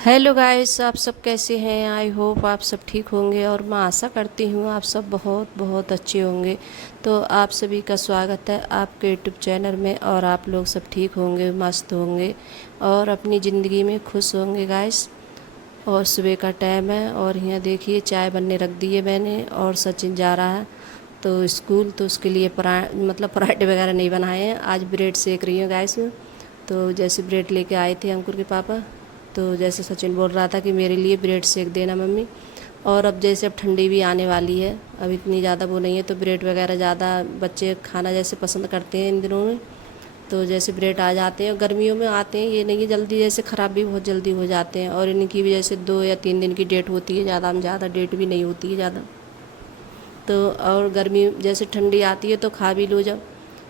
Hello guys, आप सब कैसे हैं। आई होप आप सब ठीक होंगे और मैं आशा करती हूँ आप सब बहुत बहुत अच्छे होंगे। तो आप सभी का स्वागत है आपके यूट्यूब चैनल में और आप लोग सब ठीक होंगे, मस्त होंगे और अपनी ज़िंदगी में खुश होंगे गाइस। और सुबह का टाइम है और यहाँ देखिए चाय बनने रख दी है मैंने और सचिन जा रहा है तो स्कूल। तो उसके लिए पराठे वगैरह नहीं बनाए हैं, आज ब्रेड सेक रही हूँ गाइस। तो जैसे ब्रेड लेके आए थे अंकुर के पापा, तो जैसे सचिन बोल रहा था कि मेरे लिए ब्रेड सेक देना मम्मी। और अब जैसे अब ठंडी भी आने वाली है, अब इतनी ज़्यादा वो नहीं है तो ब्रेड वगैरह ज़्यादा बच्चे खाना जैसे पसंद करते हैं इन दिनों में। तो जैसे ब्रेड आ जाते हैं और गर्मियों में आते हैं, ये नहीं है जल्दी, जैसे ख़राब भी बहुत जल्दी हो जाते हैं और इनकी भी जैसे 2 या 3 दिन की डेट होती है, ज़्यादा में ज़्यादा डेट भी नहीं होती है ज़्यादा। तो और गर्मी जैसे ठंडी आती है तो खा भी लो जब।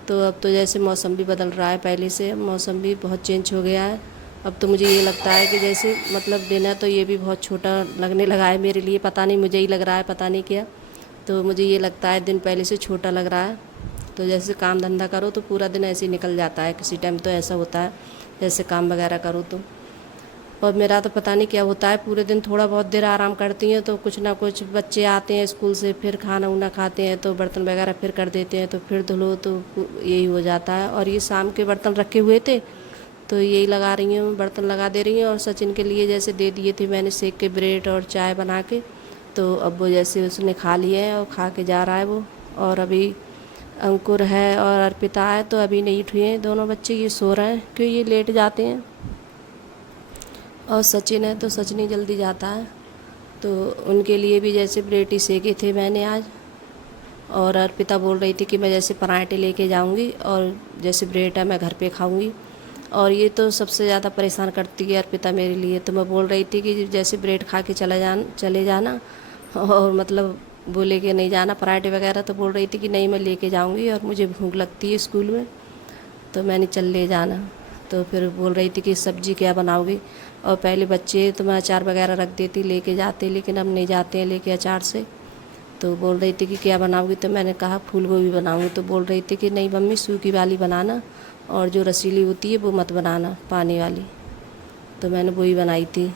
तो अब तो जैसे मौसम भी बदल रहा है, पहले से मौसम भी बहुत चेंज हो गया है। अब तो मुझे ये लगता है कि जैसे दिन है तो ये भी बहुत छोटा लगने लगा है मेरे लिए, पता नहीं मुझे ही लग रहा है, पता नहीं क्या। तो मुझे ये लगता है दिन पहले से छोटा लग रहा है। तो जैसे काम धंधा करो तो पूरा दिन ऐसे ही निकल जाता है, किसी टाइम तो ऐसा होता है जैसे काम वगैरह करो तो। और मेरा तो पता नहीं क्या होता है, पूरे दिन थोड़ा बहुत देर आराम करती हैं तो कुछ ना कुछ बच्चे आते हैं स्कूल से, फिर खाना उना खाते हैं तो बर्तन वगैरह फिर कर देते हैं तो फिर धुलो, तो यही हो जाता है। और ये शाम के बर्तन रखे हुए थे तो यही लगा रही हूँ, बर्तन लगा दे रही हूँ। और सचिन के लिए जैसे दे दिए थे मैंने सेक के ब्रेड और चाय बना के, तो अब वो जैसे उसने खा लिए हैं और खा के जा रहा है वो। और अभी अंकुर है और अर्पिता है तो अभी नहीं उठे हैं दोनों बच्चे, ये सो रहे हैं क्योंकि ये लेट जाते हैं। और सचिन है तो सचिन ही जल्दी जाता है, तो उनके लिए भी जैसे ब्रेड ही सेके थे मैंने आज। और अर्पिता बोल रही थी कि मैं जैसे पराठे लेके जाऊंगी और जैसे ब्रेड है मैं घर पे खाऊंगी। और ये तो सबसे ज़्यादा परेशान करती है अर्पिता मेरे लिए। तो मैं बोल रही थी कि जैसे ब्रेड खा के चले जाना और वो लेके नहीं जाना पराठे वगैरह। तो बोल रही थी कि नहीं मैं लेके जाऊंगी और मुझे भूख लगती है स्कूल में, तो मैंने चल ले जाना। तो फिर बोल रही थी कि सब्ज़ी क्या बनाओगी। और पहले बच्चे तो मैं अचार वगैरह रख देती लेके जाते, लेकिन अब नहीं जाते हैं लेके अचार से। तो बोल रही थी कि क्या बनाओगी, तो मैंने कहा फूल गोभी बनाऊँगी। तो बोल रही थी कि नहीं मम्मी सूखी वाली बनाना और जो रसीली होती है वो मत बनाना, पानी वाली। तो मैंने वही बनाई थी।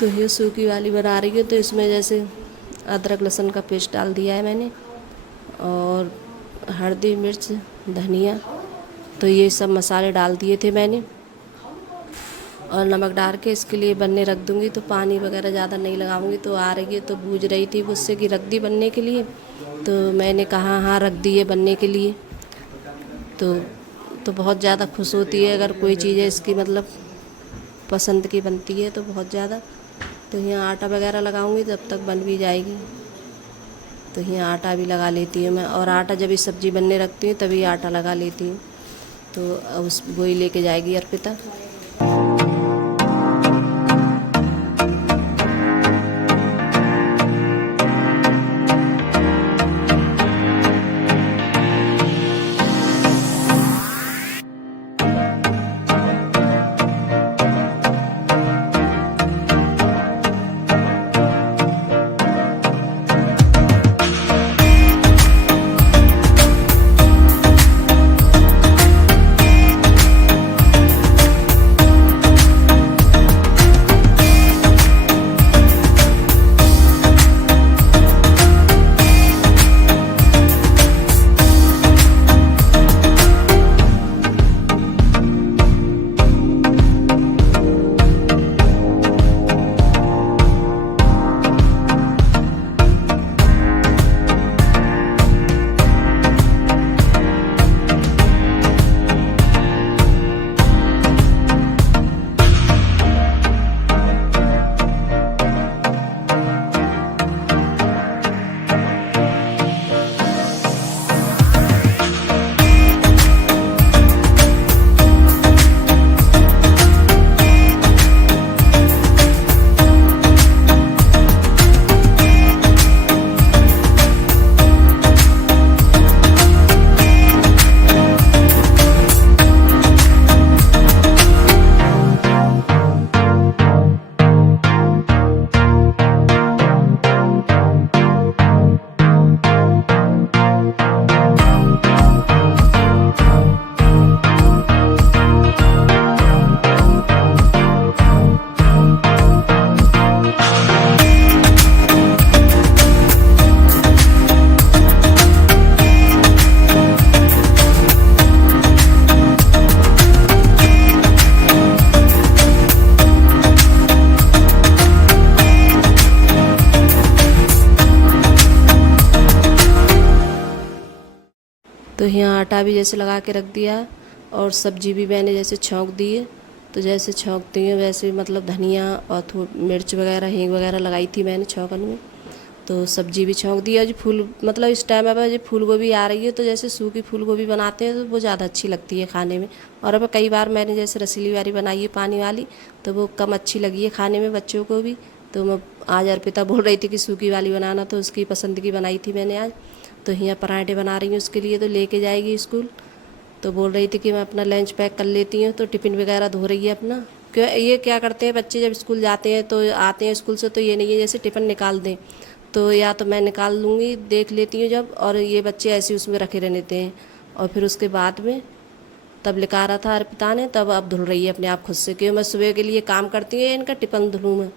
तो ये सूखी वाली बना रही है तो इसमें जैसे अदरक लहसुन का पेस्ट डाल दिया है मैंने और हल्दी मिर्च धनिया, तो ये सब मसाले डाल दिए थे मैंने और नमक डाल के इसके लिए बनने रख दूँगी। तो पानी वगैरह ज़्यादा नहीं लगाऊँगी। तो आ रही है तो बूझ रही थी मुझसे कि रख दी बनने के लिए, तो मैंने कहा हाँ रख दी है बनने के लिए। तो बहुत ज़्यादा खुश होती है अगर कोई चीज़ इसकी पसंद की बनती है तो बहुत ज़्यादा। तो यहाँ आटा वगैरह लगाऊंगी तब तक बन भी जाएगी। तो यहाँ आटा भी लगा लेती हूँ मैं, और आटा जब इस सब्ज़ी बनने रखती हूँ तभी आटा लगा लेती हूँ। तो उस वही लेके जाएगी अर्पिता। तो यहाँ आटा भी जैसे लगा के रख दिया और सब्जी भी मैंने जैसे छौंक दी है। तो जैसे छौंकती हूँ वैसे मतलब धनिया और थोड़ी मिर्च वगैरह हींग वगैरह लगाई थी मैंने छौंकन में। तो सब्जी भी छौंक दी है। जो फूल मतलब इस टाइम अब जो फूल गोभी आ रही है तो जैसे सूखी फूल गोभी बनाते हैं तो वो ज़्यादा अच्छी लगती है खाने में। और अब कई बार मैंने जैसे रसीली वाली बनाई है पानी वाली, तो वो कम अच्छी लगी है खाने में बच्चों को भी। तो मैं आज अर्पिता बोल रही थी कि सूखी वाली बनाना, तो उसकी पसंद की बनाई थी मैंने आज। तो यहाँ पराठे बना रही हूँ उसके लिए, तो लेके जाएगी स्कूल। तो बोल रही थी कि मैं अपना लंच पैक कर लेती हूँ, तो टिफ़िन वगैरह धो रही है अपना। क्यों ये क्या करते हैं बच्चे जब स्कूल जाते हैं तो आते हैं स्कूल से, तो ये नहीं है जैसे टिफ़िन निकाल दें, तो या तो मैं निकाल लूँगी देख लेती हूँ जब, और ये बच्चे ऐसे उसमें रखे रहने देते हैं। और फिर उसके बाद में तब लिखा रहा था अर्पिता ने, तब अब धुल रही है अपने आप खुद से, क्योंकि मैं सुबह के लिए काम करती है इनका टिफ़िन धुलूँ मैं,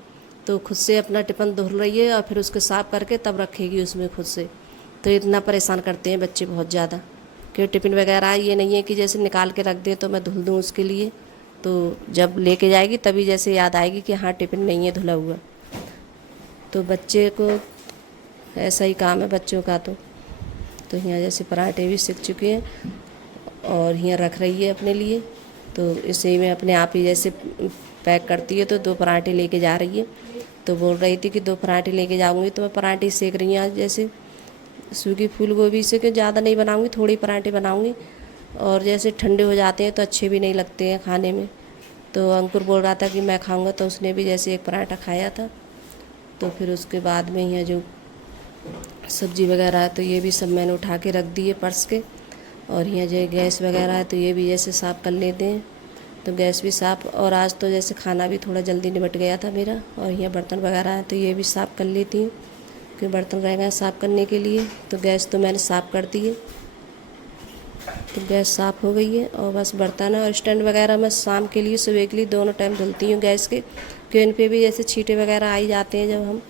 तो खुद से अपना टिफ़िन धुल रही है और फिर उसके साफ़ करके तब रखेगी उसमें खुद से। तो इतना परेशान करते हैं बच्चे बहुत ज़्यादा, कि टिफ़िन वगैरह ये नहीं है कि जैसे निकाल के रख दें तो मैं धुल दूँ उसके लिए। तो जब लेके जाएगी तभी जैसे याद आएगी कि हाँ टिफ़िन नहीं है धुला हुआ। तो बच्चे को ऐसा ही काम है बच्चों का। तो यहाँ जैसे पराठे भी सीख चुके हैं और यहाँ रख रही है अपने लिए। तो इसे में अपने आप ही जैसे पैक करती है। तो 2 पराठे लेके जा रही है। तो बोल रही थी कि 2 पराठे लेके जाऊँगी, तो मैं पराठे सेक रही हूँ आज जैसे सूखी फूल गोभी से, कि ज़्यादा नहीं बनाऊँगी, थोड़ी पराठे बनाऊँगी। और जैसे ठंडे हो जाते हैं तो अच्छे भी नहीं लगते हैं खाने में। तो अंकुर बोल रहा था कि मैं खाऊँगा, तो उसने भी जैसे एक पराठा खाया था। तो फिर उसके बाद में यहाँ जो सब्जी वगैरह है तो ये भी सब मैंने उठा के रख दी है पर्स के। और यहाँ जो गैस वगैरह है तो ये भी जैसे साफ़ कर लेते हैं। तो गैस भी साफ़, और आज तो जैसे खाना भी थोड़ा जल्दी निपट गया था मेरा। और यहाँ बर्तन वगैरह है तो ये भी साफ़ कर लेती हूँ, क्योंकि बर्तन रह गए साफ़ करने के लिए। तो गैस तो मैंने साफ़ कर दी है, तो गैस साफ़ हो गई है। और बस बर्तन और स्टैंड वगैरह मैं शाम के लिए सुबह के लिए दोनों टाइम धुलती हूँ गैस के, क्योंकि इन पर भी जैसे छींटे वगैरह आ ही जाते हैं जब हम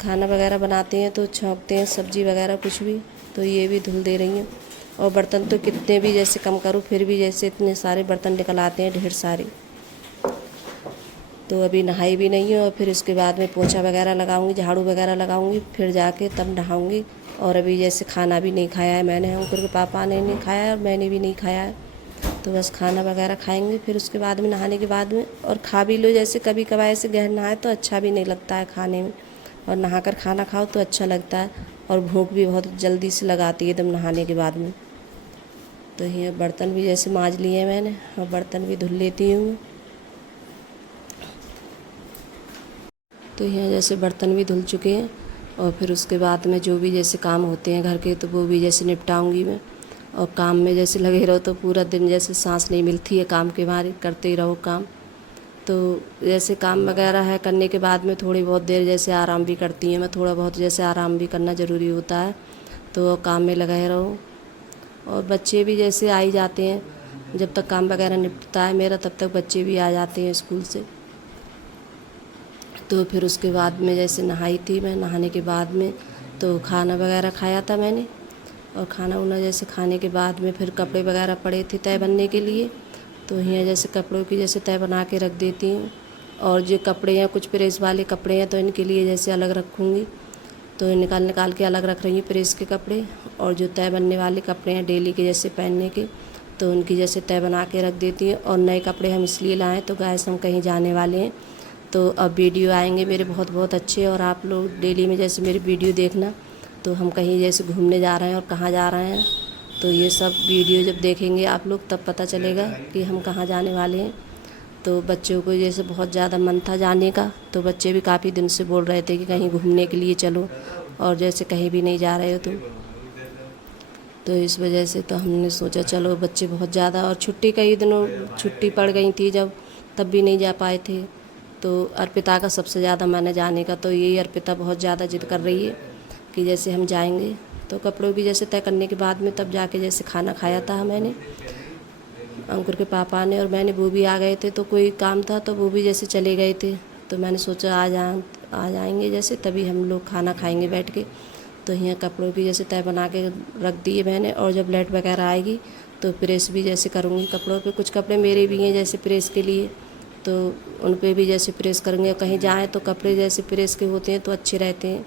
खाना वगैरह बनाते हैं तो छौंकते हैं सब्जी वगैरह कुछ भी। तो ये भी धुल दे रही हूँ। और बर्तन तो कितने भी जैसे कम करूँ फिर भी जैसे इतने सारे बर्तन निकल आते हैं, ढेर सारे। तो अभी नहाई भी नहीं हूँ, और फिर उसके बाद में पोछा वगैरह लगाऊंगी, झाड़ू वगैरह लगाऊंगी, फिर जाके तब नहाऊंगी। और अभी जैसे खाना भी नहीं खाया है मैंने, अंकुर के पापा ने नहीं खाया है और मैंने भी नहीं खाया है। तो बस खाना वगैरह खाएंगे फिर उसके बाद में, नहाने के बाद में। और खा भी लो, जैसे कभी कभार ऐसे गहन नहाए तो अच्छा भी नहीं लगता है खाने में, और नहाकर खाना खाओ तो अच्छा लगता है। और भूख भी बहुत जल्दी से लगाती है एकदम नहाने के बाद में। तो ये बर्तन भी जैसे मांज लिए मैंने, और बर्तन भी धुल लेती हूँ। तो यहाँ जैसे बर्तन भी धुल चुके हैं, और फिर उसके बाद में जो भी जैसे काम होते हैं घर के तो वो भी जैसे निपटाऊंगी मैं। और काम में जैसे लगे रहो तो पूरा दिन जैसे सांस नहीं मिलती है, काम के बारे करते ही रहो काम। तो जैसे काम वगैरह है करने के बाद में थोड़ी बहुत देर जैसे आराम भी करती हूँ मैं, थोड़ा बहुत जैसे आराम भी करना ज़रूरी होता है। तो काम में लगे रहो। और बच्चे भी जैसे आ ही जाते हैं, जब तक काम वगैरह निपटता है मेरा तब तक बच्चे भी आ जाते हैं स्कूल से। तो फिर उसके बाद में जैसे नहाई थी मैं, नहाने के बाद में तो खाना वगैरह खाया था मैंने। और खाना उना जैसे खाने के बाद में फिर कपड़े वगैरह पड़े थे तय बनने के लिए। तो यहाँ जैसे कपड़ों की जैसे तय बना के रख देती हूँ। और जो कपड़े हैं कुछ प्रेस वाले कपड़े हैं तो इनके लिए जैसे अलग रखूँगी। तो निकाल निकाल के अलग रख रही हूँ प्रेस के कपड़े। और जो तय बनने वाले कपड़े हैं डेली के जैसे पहनने के, तो उनकी जैसे तय बना के रख देती हूँ। और नए कपड़े हम इसलिए लाएँ तो गाइस हम कहीं जाने वाले हैं, तो अब वीडियो आएंगे मेरे बहुत बहुत अच्छे। और आप लोग डेली में जैसे मेरी वीडियो देखना, तो हम कहीं जैसे घूमने जा रहे हैं और कहाँ जा रहे हैं, तो ये सब वीडियो जब देखेंगे आप लोग तब पता चलेगा कि हम कहाँ जाने वाले हैं। तो बच्चों को जैसे बहुत ज़्यादा मन था जाने का, तो बच्चे भी काफ़ी दिन से बोल रहे थे कि कहीं घूमने के लिए चलो, और जैसे कहीं भी नहीं जा रहे हो तुम। तो इस वजह से तो हमने सोचा चलो, बच्चे बहुत ज़्यादा, और छुट्टी कई दिनों छुट्टी पड़ गई थी जब, तब भी नहीं जा पाए थे। तो अर्पिता का सबसे ज़्यादा मन है जाने का, तो यही अर्पिता बहुत ज़्यादा जिद कर रही है कि जैसे हम जाएंगे। तो कपड़ों की जैसे तय करने के बाद में तब जाके जैसे खाना खाया था मैंने, अंकुर के पापा ने और मैंने, वो भी आ गए थे। तो कोई काम था तो वो भी जैसे चले गए थे। तो मैंने सोचा आ जाएंगे जैसे तभी हम लोग खाना खाएंगे बैठ के। तो यहाँ कपड़ों की जैसे तय बना के रख दी है मैंने। और जब लाइट वगैरह आएगी तो प्रेस भी जैसे करूँगी कपड़ों पे। कुछ कपड़े मेरे भी हैं जैसे प्रेस के लिए, तो उन पे भी जैसे प्रेस करेंगे। कहीं जाएँ तो कपड़े जैसे प्रेस के होते हैं तो अच्छे रहते हैं।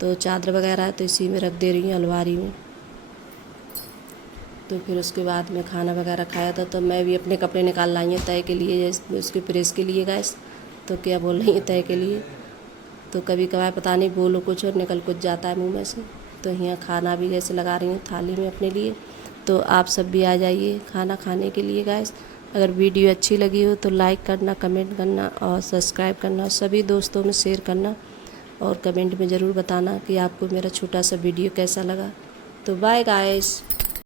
तो चादर वगैरह है तो इसी में रख दे रही हूँ अलमारी में। तो फिर उसके बाद में खाना वगैरह खाया था। तो मैं भी अपने कपड़े निकाल लाई हूँ तय के लिए, उसके प्रेस के लिए गैस। तो क्या बोल रही है तय के लिए, तो कभी कभार पता नहीं बोलो कुछ और निकल कुछ जाता है मुंह में से। तो यहाँ खाना भी गैस लगा रही हूँ थाली में अपने लिए। तो आप सब भी आ जाइए खाना खाने के लिए गैस। अगर वीडियो अच्छी लगी हो तो लाइक करना, कमेंट करना और सब्सक्राइब करना, सभी दोस्तों में शेयर करना और कमेंट में ज़रूर बताना कि आपको मेरा छोटा सा वीडियो कैसा लगा। तो बाय गाइस।